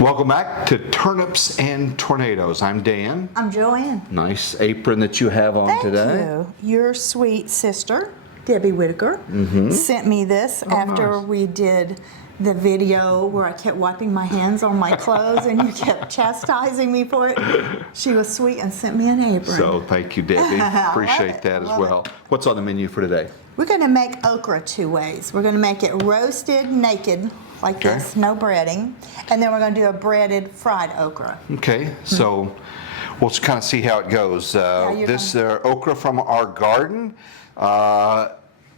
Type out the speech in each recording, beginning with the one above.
Welcome back to Turnips and Tornadoes. I'm Dan. I'm Joanne. Nice apron that you have on Thank today. you. Your sweet sister, Debbie Whitaker, sent me this after nice. we did the video where I kept wiping my hands on my clothes and you kept chastising me for it. She was sweet and sent me an apron. So thank you, Debbie. Appreciate that as well. What's on the menu for today? We're going to make okra two ways. We're going to make it roasted naked like this, no breading, and then we're going to do a breaded fried okra. Okay, so we'll just kind of see how it goes. This okra from our garden.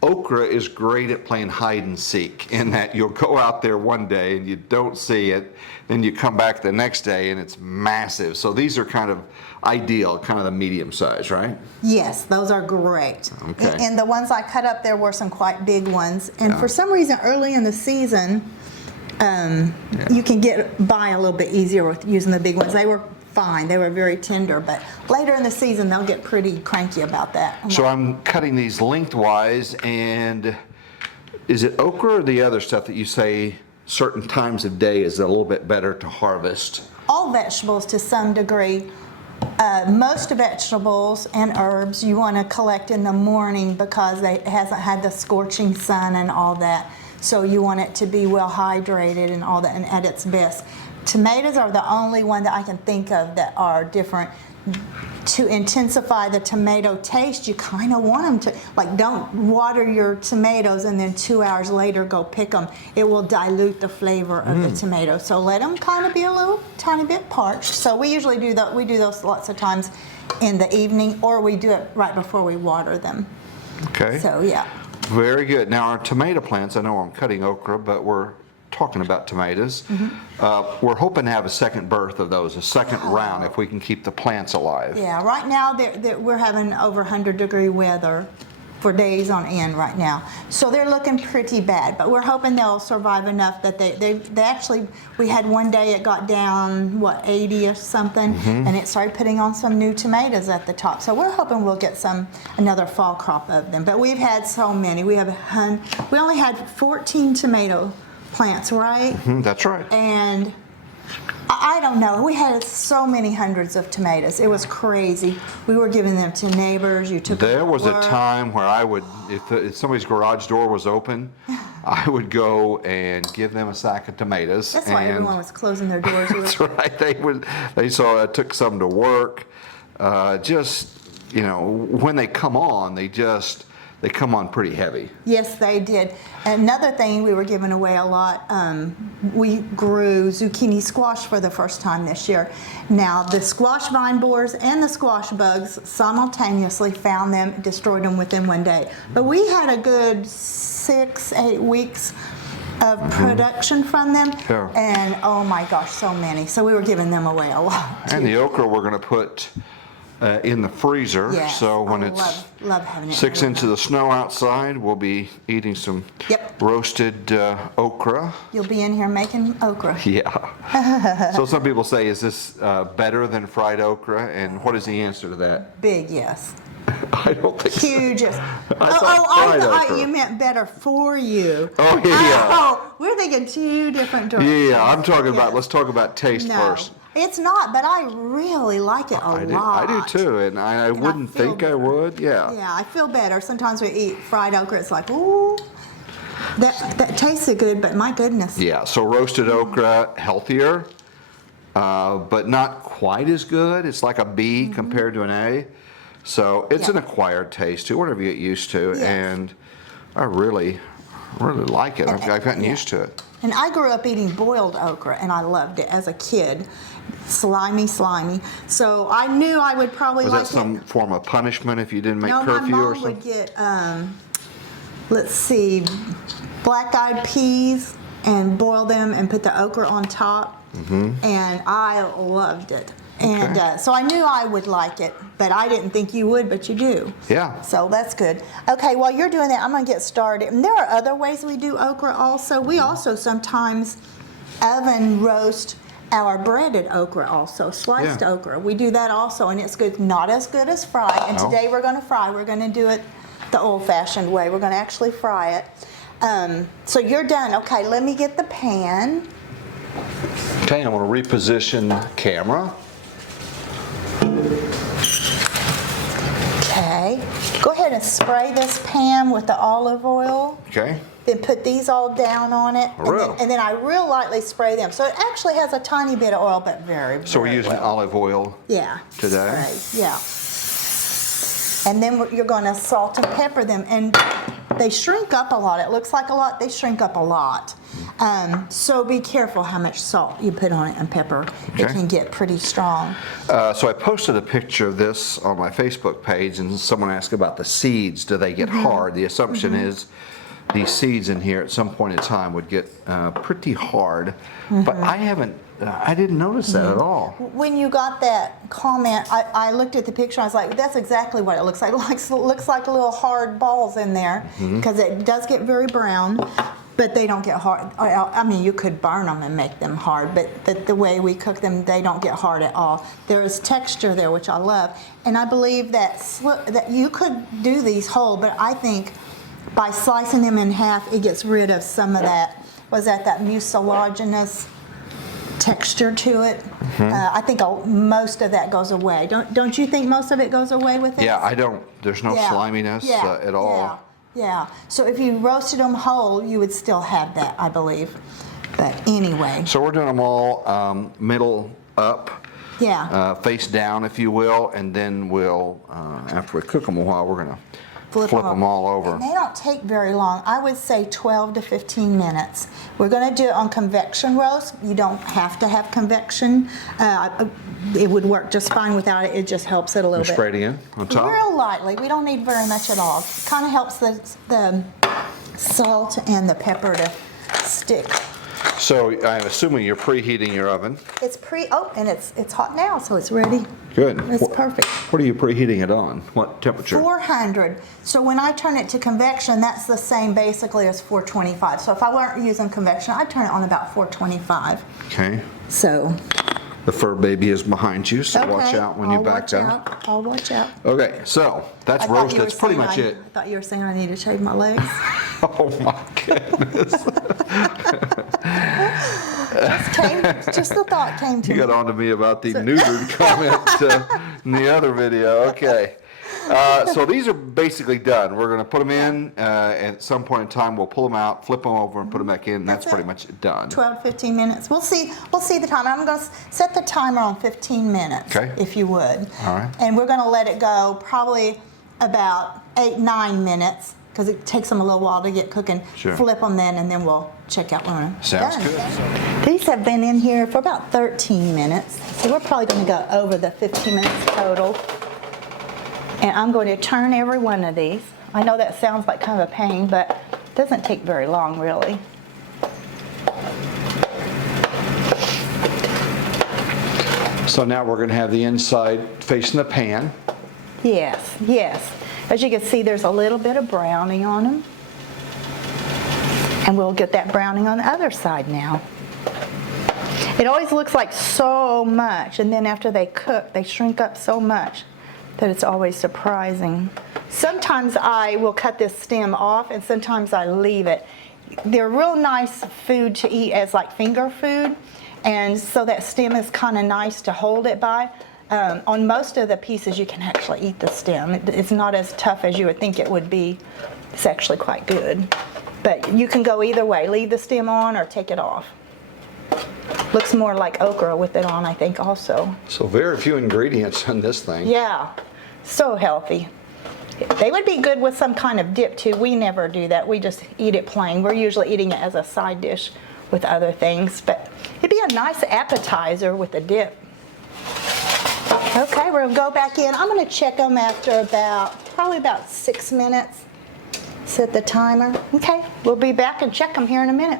Okra is great at playing hide and seek in that you'll go out there one day and you don't see it, then you come back the next day and it's massive. So these are kind of ideal, kind of the medium size, right? Yes, those are great. Okay. And the ones I cut up there were some quite big ones. And for some reason early in the season, you can get by a little bit easier with using the big ones. They were fine. They were very tender, but later in the season they'll get pretty cranky about that. So I'm cutting these lengthwise, and is it okra or the other stuff that you say certain times of day is a little bit better to harvest? All vegetables to some degree. Most vegetables and herbs you want to collect in the morning because it hasn't had the scorching sun and all that. So you want it to be well hydrated and all that and at its best. Tomatoes are the only one that I can think of that are different. To intensify the tomato taste, you kind of want them to, like, don't water your tomatoes and then 2 hours later go pick them. It will dilute the flavor of the tomato. So let them kind of be a little tiny bit parched. So we usually do that. We do those lots of times in the evening, or we do it right before we water them. Okay. So yeah. Very good. Now our tomato plants, I know I'm cutting okra, but we're talking about tomatoes. We're hoping to have a second birth of those, a second round, if we can keep the plants alive. Yeah, right now we're having over 100-degree weather for days on end right now. So they're looking pretty bad, but we're hoping they'll survive enough that they actually, we had one day it got down, what, 80 or something, and it started putting on some new tomatoes at the top. So we're hoping we'll get another fall crop of them. But we've had so many. We only had 14 tomato plants, right? That's right. And I don't know. We had so many hundreds of tomatoes. It was crazy. We were giving them to neighbors. You took them to There was a work. time where I would, if somebody's garage door was open, I would go and give them a sack of tomatoes. That's why everyone was closing their doors. That's right. They saw I took some to work. Just, when they come on, they come on pretty heavy. Yes, they did. Another thing, we were giving away a lot. We grew zucchini squash for the first time this year. Now, the squash vine borers and the squash bugs simultaneously found them, destroyed them within one day. But we had a good 6-8 weeks of production from them, and oh my gosh, so many. So we were giving them away a lot too. And the okra we're going to put in the freezer, yes. so when love having it 6 inches of snow outside, we'll be eating some roasted okra. You'll be in here making okra. Yeah. So some people say, is this better than fried okra? And what is the answer to that? Big yes. I don't think Huge so. yes. I thought you meant better for you. Oh, yeah. Oh, we're thinking two different directions. Yeah, I'm talking about, let's talk about taste first. It's not, but I really like it a lot. I do too, and I wouldn't think I would, yeah. Yeah, I feel better. Sometimes we eat fried okra, it's like, ooh, that tasted good, but my goodness. Yeah, so roasted okra, healthier, but not quite as good. It's like a B compared to an A. So it's an acquired taste too, whatever you get used to, and I really like it. I've gotten used to it. And I grew up eating boiled okra, and I loved it as a kid. Slimy. So I knew I would probably like it. Was that some form of punishment if you didn't make curfew or something? No, my mom would get, let's see, black-eyed peas and boil them and put the okra on top. And I loved it. And so I knew I would like it, but I didn't think you would, but you do. Yeah. So that's good. Okay, while you're doing that, I'm going to get started. And there are other ways we do okra also. We also sometimes oven roast our breaded okra also, sliced okra. We do that also, and it's good. Not as good as fried. And today we're going to fry. We're going to do it the old-fashioned way. We're going to actually fry it. So you're done. Okay, let me get the pan. Okay, I'm going to reposition camera. Okay. Go ahead and spray this pan with the olive oil. Okay. Then put these all down on it. And then I real lightly spray them. So it actually has a tiny bit of oil, but very, So we're very using well. olive oil today? Spray. Yeah. And then you're going to salt and pepper them. And they shrink up a lot. It looks like a lot. They shrink up a lot. So be careful how much salt you put on it and pepper. Okay. It can get pretty strong. So I posted a picture of this on my Facebook page, and someone asked about the seeds. Do they get hard? The assumption is these seeds in here at some point in time would get pretty hard. But I didn't notice that at all. When you got that comment, I looked at the picture. I was like, that's exactly what it looks like. It looks like little hard balls in there because it does get very brown, but they don't get hard. I mean, you could burn them and make them hard, but the way we cook them, they don't get hard at all. There is texture there, which I love. And I believe that you could do these whole, but I think by slicing them in half, it gets rid of some of that, that mucilaginous texture to it. I think most of that goes away. Don't you think most of it goes away with it? Yeah, I don't. There's no sliminess at all. Yeah. So if you roasted them whole, you would still have that, I believe. But anyway. So we're doing them all middle up. Yeah. Face down, if you will, and then we'll, after we cook them a while, we're going to flip them all over. And they don't take very long. I would say 12 to 15 minutes. We're going to do it on convection roast. You don't have to have convection. It would work just fine without it. It just helps it a little bit. Spray it in on top? Real lightly. We don't need very much at all. It kind of helps the salt and the pepper to stick. So I'm assuming you're preheating your oven. It's and it's hot now, so it's ready. Good. It's perfect. What are you preheating it on? What temperature? 400. So when I turn it to convection, that's the same basically as 425. So if I weren't using convection, I'd turn it on about 425. Okay. So. The fur baby is behind you, so watch out when you back out. I'll watch out. Okay, so that's roasted. That's pretty much it. I thought you were saying I need to shave my legs. Oh my goodness. just the thought came to me. You got on to me about the neutered comment in the other video. Okay. So these are basically done. We're going to put them in. At some point in time, we'll pull them out, flip them over, and put them back in. And that's pretty much done. 12, 15 minutes. We'll see the time. I'm going to set the timer on 15 minutes, if you would. All right. And we're going to let it go probably about 8, 9 minutes because it takes them a little while to get cooking. Sure. Flip them then, and then we'll check out when we're Sounds done. good. These have been in here for about 13 minutes. So we're probably going to go over the 15 minutes total. And I'm going to turn every one of these. I know that sounds like kind of a pain, but it doesn't take very long, really. So now we're going to have the inside facing the pan. Yes. As you can see, there's a little bit of browning on them. And we'll get that browning on the other side now. It always looks like so much, and then after they cook, they shrink up so much that it's always surprising. Sometimes I will cut this stem off, and sometimes I leave it. They're real nice food to eat as like finger food, and so that stem is kind of nice to hold it by. On most of the pieces, you can actually eat the stem. It's not as tough as you would think it would be. It's actually quite good. But you can go either way. Leave the stem on or take it off. Looks more like okra with it on, I think, also. So very few ingredients in this thing. Yeah, so healthy. They would be good with some kind of dip, too. We never do that. We just eat it plain. We're usually eating it as a side dish with other things. But it'd be a nice appetizer with a dip. Okay, we're going to go back in. I'm going to check them after probably about 6 minutes. Set the timer. Okay, we'll be back and check them here in a minute.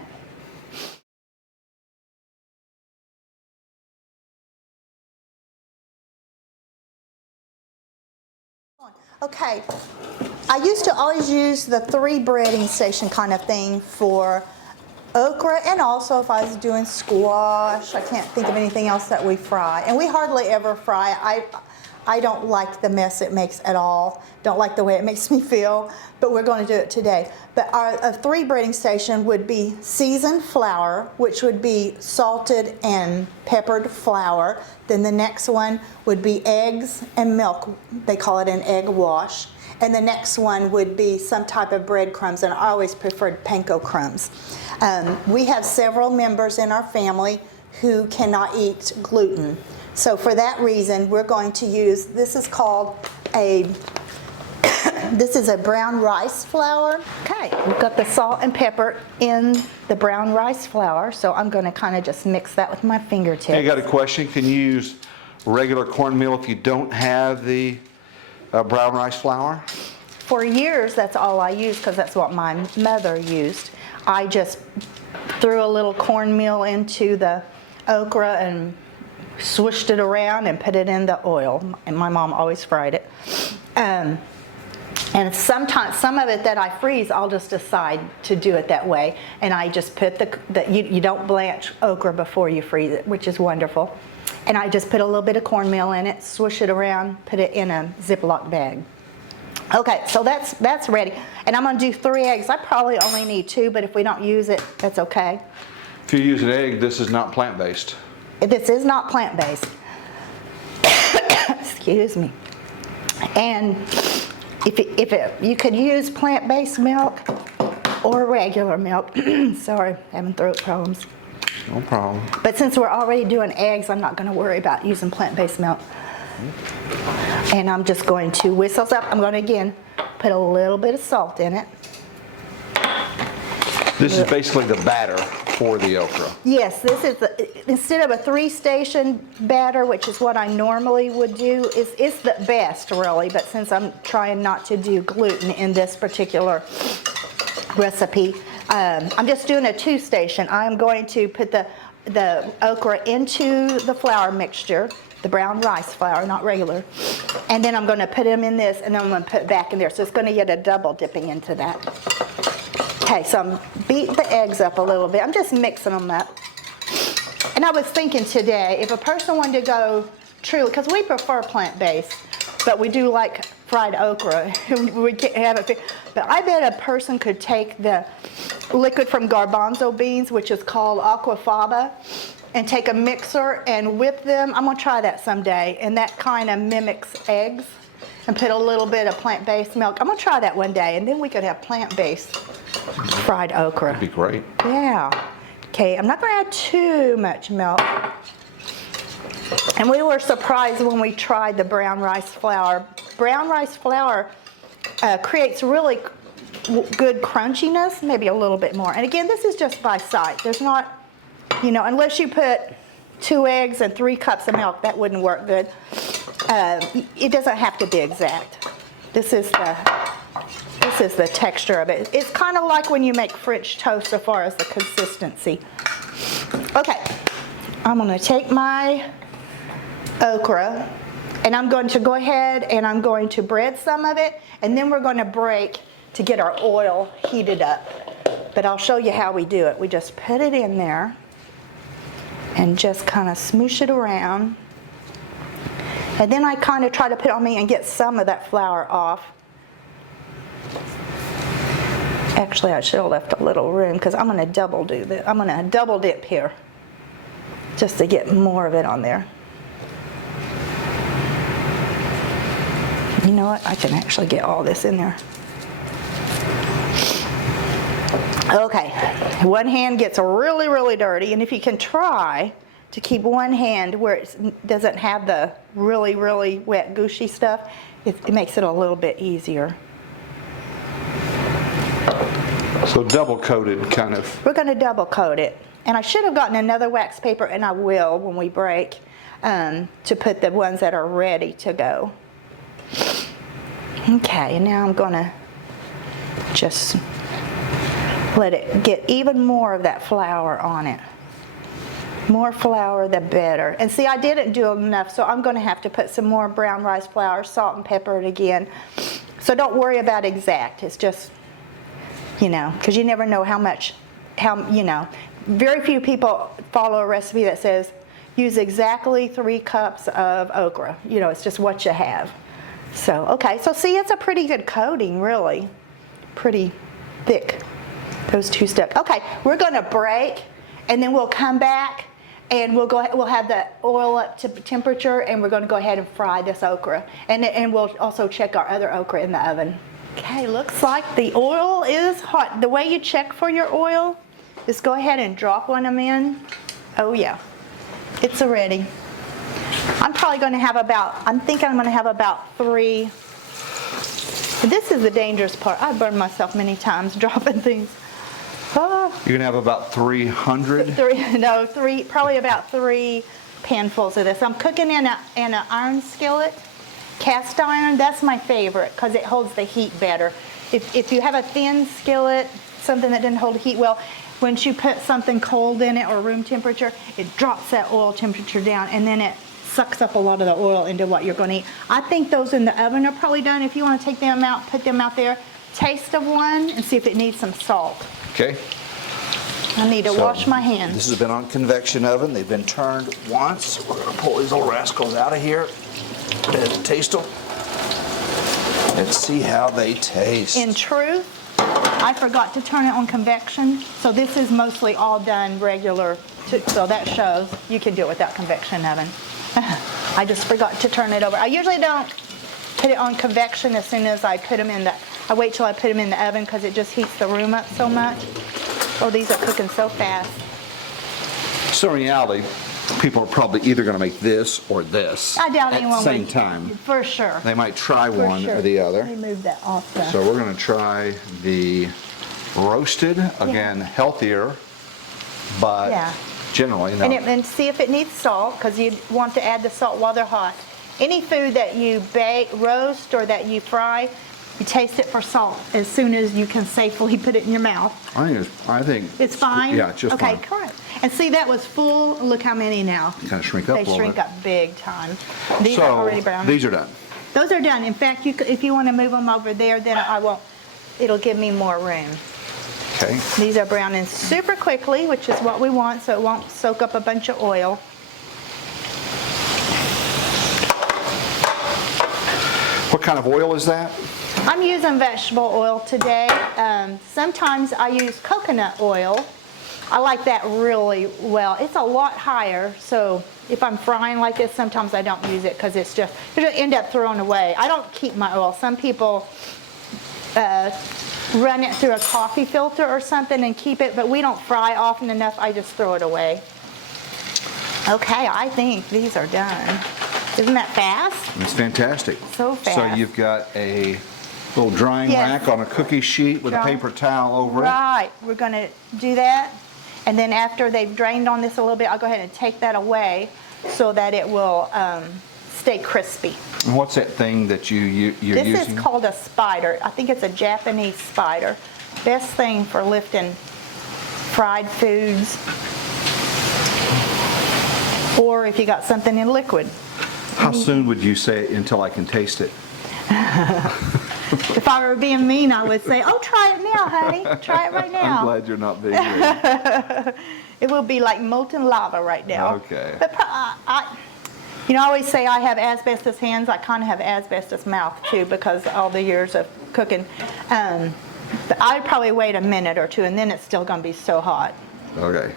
Okay, I used to always use the 3 breading station kind of thing for okra, and also if I was doing squash. I can't think of anything else that we fry, and we hardly ever fry. I don't like the mess it makes at all. Don't like the way it makes me feel, but we're going to do it today. But a 3 breading station would be seasoned flour, which would be salted and peppered flour. Then the next one would be eggs and milk. They call it an egg wash. And the next one would be some type of breadcrumbs, and I always preferred panko crumbs. We have several members in our family who cannot eat gluten. So for that reason, we're going to use, this is called this is a brown rice flour. Okay, we've got the salt and pepper in the brown rice flour, so I'm going to kind of just mix that with my fingertips. Hey, I got a question. Can you use regular cornmeal if you don't have the brown rice flour? For years, that's all I used because that's what my mother used. I just threw a little cornmeal into the okra and swished it around and put it in the oil, and my mom always fried it. And sometimes, some of it that I freeze, I'll just decide to do it that way. And I just put you don't blanch okra before you freeze it, which is wonderful. And I just put a little bit of cornmeal in it, swish it around, put it in a Ziploc bag. Okay, so that's ready. And I'm gonna do 3 eggs. I probably only need 2, but if we don't use it, that's okay. If you use an egg, this is not plant-based. This is not plant-based. Excuse me. And you could use plant-based milk or regular milk. Sorry, having throat problems. No problem. But since we're already doing eggs, I'm not going to worry about using plant-based milk. And I'm just going to whisk those up. I'm going to, again, put a little bit of salt in it. This is basically the batter for the okra. Yes, this is instead of a 3-station batter, which is what I normally would do, it's the best really, but since I'm trying not to do gluten in this particular recipe, I'm just doing a 2-station. I'm going to put the okra into the flour mixture, the brown rice flour, not regular, and then I'm going to put them in this, and then I'm going to put it back in there, so it's going to get a double dipping into that. Okay, so I'm beating the eggs up a little bit. I'm just mixing them up. And I was thinking today, if a person wanted to go truly, because we prefer plant-based, but we do like fried okra. We can't have it. But I bet a person could take the liquid from garbanzo beans, which is called aquafaba, and take a mixer and whip them. I'm going to try that someday. And that kind of mimics eggs. And put a little bit of plant-based milk. I'm going to try that one day, and then we could have plant-based fried okra. That'd be great. Yeah. Okay, I'm not going to add too much milk. And we were surprised when we tried the brown rice flour. Brown rice flour creates really good crunchiness, maybe a little bit more. And again, this is just by sight. There's not, unless you put 2 eggs and 3 cups of milk, that wouldn't work good. It doesn't have to be exact. This is the texture of it. It's kind of like when you make French toast as far as the consistency. Okay, I'm going to take my okra, and I'm going to go ahead and I'm going to bread some of it, and then we're going to break to get our oil heated up. But I'll show you how we do it. We just put it in there and just kind of smoosh it around. And then I kind of try to put it on me and get some of that flour off. Actually, I should have left a little room because I'm going to double do this. I'm going to double dip here just to get more of it on there. You know what? I can actually get all this in there. Okay, one hand gets really, really dirty, and if you can try to keep one hand where it doesn't have the really, really wet, gushy stuff, it makes it a little bit easier. So double coated kind of. We're going to double coat it. And I should have gotten another wax paper, and I will when we break, to put the ones that are ready to go. Okay, and now I'm going to just let it get even more of that flour on it. More flour, the better. And see, I didn't do enough, so I'm going to have to put some more brown rice flour, salt and pepper it again. So don't worry about exact. It's just, because you never know how much, very few people follow a recipe that says use exactly 3 cups of okra. You know, it's just what you have. So, okay, so see, it's a pretty good coating, really. Pretty thick, those 2 steps. Okay, we're gonna break, and then we'll come back, and we'll have the oil up to temperature, and we're gonna go ahead and fry this okra. And we'll also check our other okra in the oven. Okay, looks like the oil is hot. The way you check for your oil is go ahead and drop one of them in. Oh yeah, it's ready. I'm probably going to have I'm thinking I'm going to have about 3. This is the dangerous part. I've burned myself many times dropping things. Oh. You're gonna have about 300? Probably about 3 panfuls of this. I'm cooking in an iron skillet. Cast iron, that's my favorite because it holds the heat better. If you have a thin skillet, something that didn't hold heat well, once you put something cold in it or room temperature, it drops that oil temperature down, and then it sucks up a lot of the oil into what you're going to eat. I think those in the oven are probably done. If you want to take them out, put them out there, taste of one, and see if it needs some salt. Okay. I need to wash my hands. This has been on convection oven. They've been turned once. We're going to pull these little rascals out of here and taste them. Let's see how they taste. In truth, I forgot to turn it on convection, so this is mostly all done regular, so that shows you can do it without convection oven. I just forgot to turn it over. I usually don't put it on convection as soon as I put them in I wait till I put them in the oven because it just heats the room up so much. Oh, these are cooking so fast. So in reality, people are probably either going to make this or this I doubt at anyone the same would. time. For sure. They might try For one sure. or the other. Let me move that off the... So we're going to try the roasted, again, healthier, but Yeah. generally no. And see if it needs salt, because you want to add the salt while they're hot. Any food that you bake, roast, or that you fry, you taste it for salt as soon as you can safely put it in your mouth. I think It's fine? Yeah, just fine. Okay, correct. And see, that was full. Look how many now. Kind of shrink up a They little shrink bit. up big time. These So are already brown. these are done. Those are done. In fact, if you want to move them over there, then I won't. It'll give me more room. Okay. These are browning super quickly, which is what we want, so it won't soak up a bunch of oil. What kind of oil is that? I'm using vegetable oil today. Sometimes I use coconut oil. I like that really well. It's a lot higher, so if I'm frying like this, sometimes I don't use it because it's just, it'll end up thrown away. I don't keep my oil. Some people run it through a coffee filter or something and keep it, but we don't fry often enough. I just throw it away. Okay, I think these are done. Isn't that fast? It's fantastic. So fast. So you've got a little drying Yes. rack on a cookie sheet with a Dry- paper towel over it. Right, we're going to do that. And then after they've drained on this a little bit, I'll go ahead and take that away so that it will stay crispy. And what's that thing that you're using? This is called a spider. I think it's a Japanese spider. Best thing for lifting fried foods. Or if you got something in liquid. How soon would you say it until I can taste it? If I were being mean, I would say, oh, try it now, honey. Try it right now. I'm glad you're not being mean. It will be like molten lava right now. Okay. But I always say I have asbestos hands. I kind of have asbestos mouth too because all the years of cooking. But I'd probably wait a minute or two, and then it's still going to be so hot. Okay.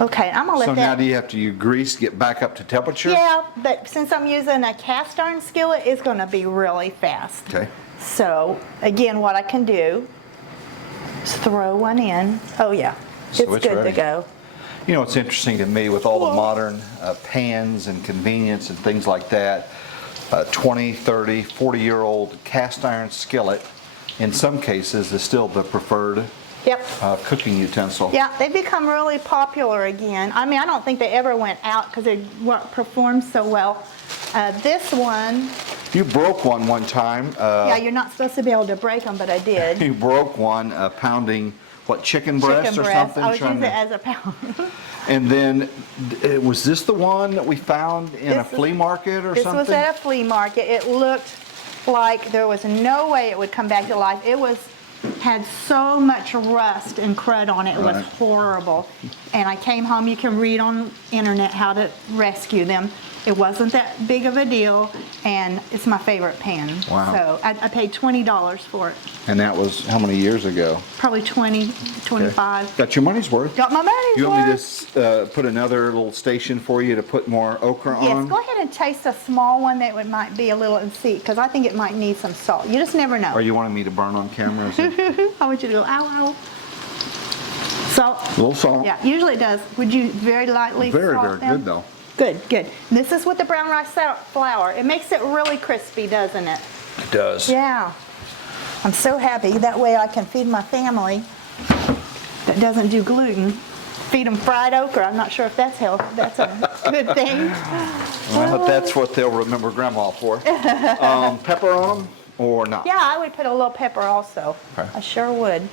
Okay, I'm going to let So that... now do you have to grease, get back up to temperature? Yeah, but since I'm using a cast iron skillet, it's going to be really fast. Okay. So, again, what I can do is throw one in. Oh, yeah. So It's it's good ready. to go. You know, it's interesting to me with all the modern pans and convenience and things like that, 20, 30, 40-year-old cast iron skillet, in some cases, is still the preferred Yep. cooking utensil. Yeah, they've become really popular again. I mean, I don't think they ever went out because they performed so well. This one, You broke one time. yeah, you're not supposed to be able to break them, but I did. You broke one pounding, what, chicken breast Chicken or breast. something? I was using Trying it to- as a pound. And then, was this the one that we found in a This was- flea market or This something? was at a flea market. It looked like there was no way it would come back to life. It was had so much rust and crud on it. It was Right. horrible. And I came home, you can read on internet how to rescue them. It wasn't that big of a deal, and it's my favorite pan. Wow. So I paid $20 for it. And that was how many years ago? Probably 20, 25. Got your money's worth. Got my money's You want me worth. to put another little station for you to put more okra Yes, on? go ahead and taste a small one that might be a little and see, because I think it might need some salt. You just never know. Or you wanted me to burn on camera? Is it- I want you to go, ow, ow. Salt. A little salt. Yeah, usually it does. Would you very lightly Very, salt very them? good though. Good, good. This is with the brown rice flour. It makes it really crispy, doesn't it? It does. Yeah. I'm so happy. That way I can feed my family that doesn't do gluten. Feed them fried okra. I'm not sure if that's healthy. That's a good thing. Well, that's what they'll remember Grandma for. Pepper on them or not? Yeah, I would put a little pepper also. Okay. I sure would.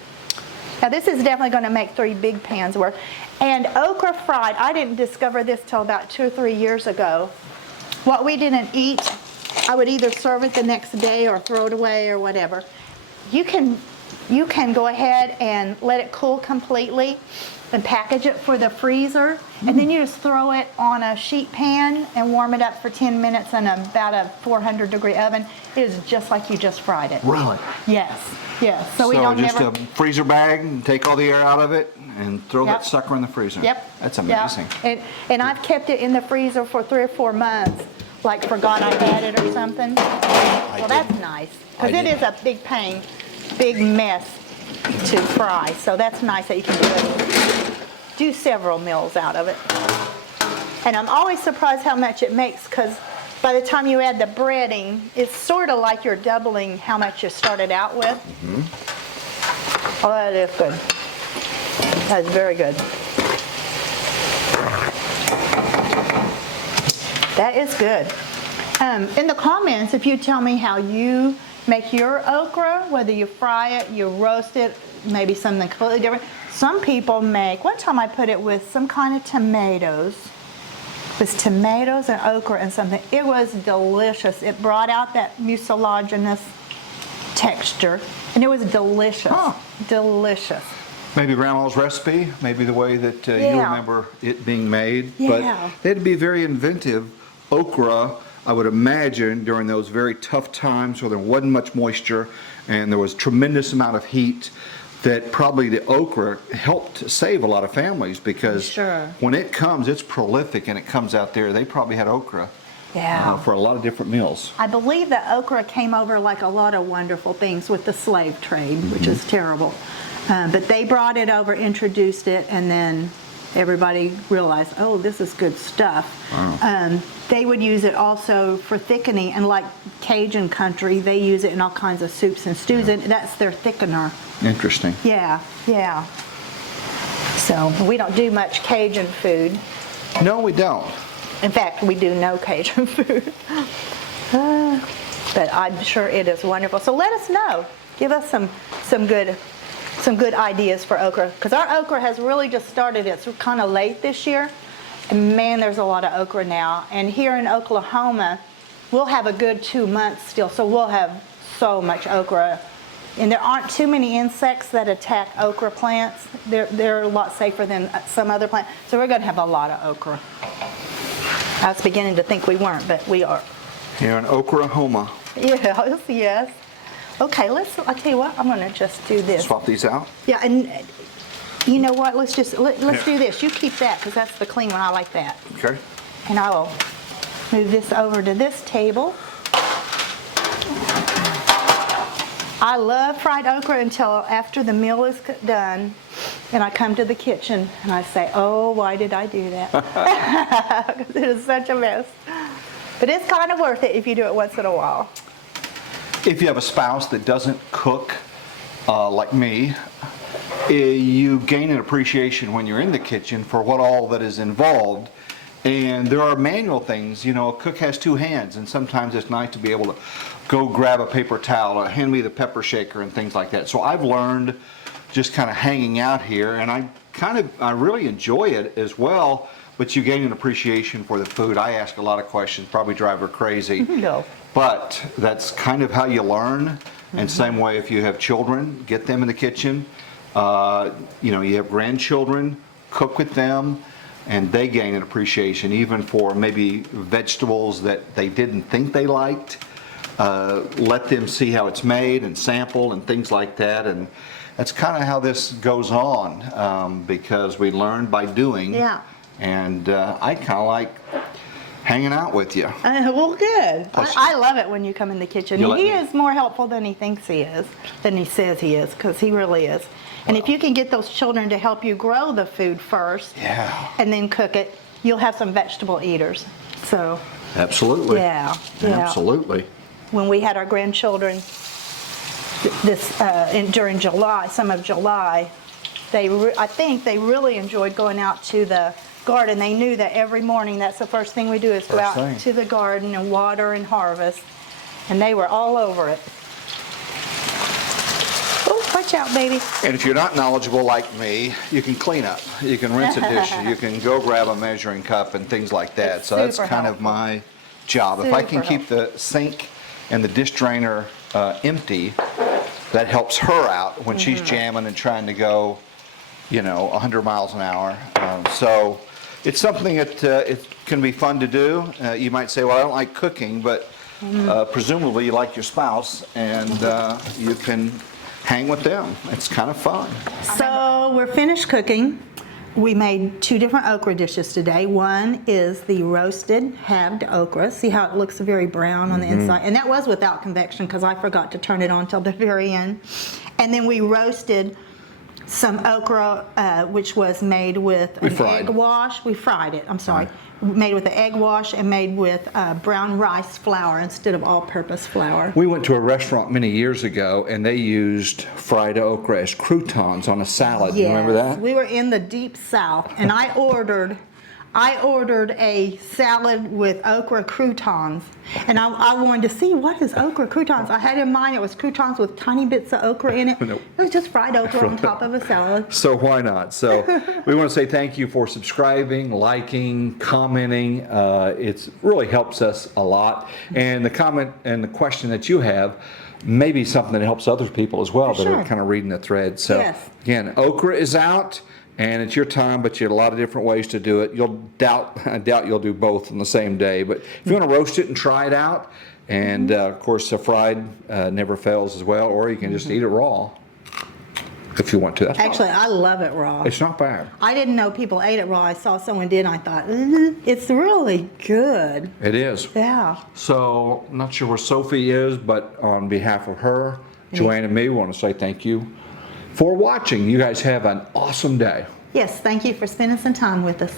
Now this is definitely going to make 3 big pans worth. And okra fried, I didn't discover this till about 2 or 3 years ago. What we didn't eat, I would either serve it the next day or throw it away or whatever. You can go ahead and let it cool completely and package it for the freezer, and then you just throw it on a sheet pan and warm it up for 10 minutes in about a 400-degree oven. It is just like you just fried it. Really? Yes, yes. So we don't just never. a freezer bag and take all the air out of it and throw Yep. that sucker in the freezer. Yep. That's Yeah. amazing. And I've kept it in the freezer for 3 or 4 months, like forgot I had it or something. Well, that's nice, because it is a big pain, big mess to fry. So that's nice that you can do several meals out of it. And I'm always surprised how much it makes, because by the time you add the breading, it's sort of like you're doubling how much you started out with. Oh, that is good. That is very good. That is good. In the comments, if you tell me how you make your okra, whether you fry it, you roast it, maybe something completely different. Some people make, one time I put it with some kind of tomatoes. With tomatoes and okra and something. It was delicious. It brought out that mucilaginous texture, and it was delicious. Huh. Delicious. Maybe Grandma's recipe, maybe the way that you Yeah. remember it being made. Yeah. But they had to be very inventive. Okra, I would imagine, during those very tough times where there wasn't much moisture and there was tremendous amount of heat, that probably the okra helped save a lot of families, because Sure. when it comes, it's prolific and it comes out there. They probably had okra Yeah. for a lot of different meals. I believe that okra came over like a lot of wonderful things with the slave trade, which is terrible. But they brought it over, introduced it, and then everybody realized, oh, this is good stuff. Wow. They would use it also for thickening, and like Cajun country, they use it in all kinds of soups and stews, and that's their thickener. Interesting. Yeah, yeah. So we don't do much Cajun food. No, we don't. In fact, we do no Cajun food. But I'm sure it is wonderful. So let us know. Give us some good ideas for okra, because our okra has really just started. It's kind of late this year, and man, there's a lot of okra now. And here in Oklahoma, we'll have a good 2 months still, so we'll have so much okra. And there aren't too many insects that attack okra plants. They're a lot safer than some other plants. So we're going to have a lot of okra. I was beginning to think we weren't, but we are. Here in Oklahoma. Yes, yes. Okay, I'll tell you what, I'm going to just do this. Swap these out. Yeah, and you know what, let's do this. You keep that, because that's the clean one. I like that. Okay. And I will move this over to this table. I love fried okra until after the meal is done, and I come to the kitchen and I say, oh, why did I do that? Because it is such a mess. But it's kind of worth it if you do it once in a while. If you have a spouse that doesn't cook like me, you gain an appreciation when you're in the kitchen for what all that is involved. And there are manual things, you know, a cook has 2 hands, and sometimes it's nice to be able to go grab a paper towel or hand me the pepper shaker and things like that. So I've learned just kind of hanging out here, and I really enjoy it as well, but you gain an appreciation for the food. I ask a lot of questions, probably drive her crazy. No. But that's kind of how you learn. And same way if you have children, get them in the kitchen. You have grandchildren, cook with them, and they gain an appreciation even for maybe vegetables that they didn't think they liked. Let them see how it's made and sample and things like that. And that's kind of how this goes on, because we learn by doing. Yeah. And I kind of like hanging out with you. Well, good. Plus- I love it when you come in the kitchen. You let He me- is more helpful than he thinks he is, than he says he is, because he really is. And if you can get those children to help you grow the food first, Yeah. and then cook it, you'll have some vegetable eaters. So Absolutely. yeah. Absolutely. When we had our grandchildren during July, some of July, I think they really enjoyed going out to the garden. They knew that every morning that's the first thing we do is go First out thing. to the garden and water and harvest, and they were all over it. Oh, watch out, baby. And if you're not knowledgeable like me, you can clean up. You can rinse a dish. You can go grab a measuring cup and things like that. It's So that's super kind of helpful. my job. If I can Super keep the sink and the dish drainer empty, that helps her out when she's jamming and trying to go, 100 miles an hour. So it's something that it can be fun to do. You might say, well, I don't like cooking, but presumably you like your spouse, and you can hang with them. It's kind of fun. So we're finished cooking. We made 2 different okra dishes today. One is the roasted halved okra. See how it looks very brown on the inside? And that was without convection because I forgot to turn it on till the very end. And then we roasted some okra, which was made with an fried. egg wash. We fried it, I'm sorry. Made with the egg wash and made with brown rice flour instead of all-purpose flour. We went to a restaurant many years ago, and they used fried okra as croutons on a salad. You remember that? We were in the deep south, and I ordered a salad with okra croutons, and I wanted to see what is okra croutons. I had in mind it was croutons with tiny bits of okra in it. Nope. It was just fried okra on top of a salad. So why not? So we want to say thank you for subscribing, liking, commenting. It really helps us a lot. And the comment and the question that you have may be something that helps other people as well For that are sure. kind of reading the thread. So Yes. again, okra is out. And it's your time, but you have a lot of different ways to do it. I doubt you'll do both on the same day. But if you want to roast it and try it out, and of course, fried never fails as well, or you can just eat it raw if you want to. That's Actually, I love it raw. it's not bad. I didn't know people ate it raw. I saw someone did, and I thought, it's really good. It is. Yeah. So, not sure where Sophie is, but on behalf of her, Joanne, and me, we want to say thank you for watching. You guys have an awesome day. Yes, thank you for spending some time with us.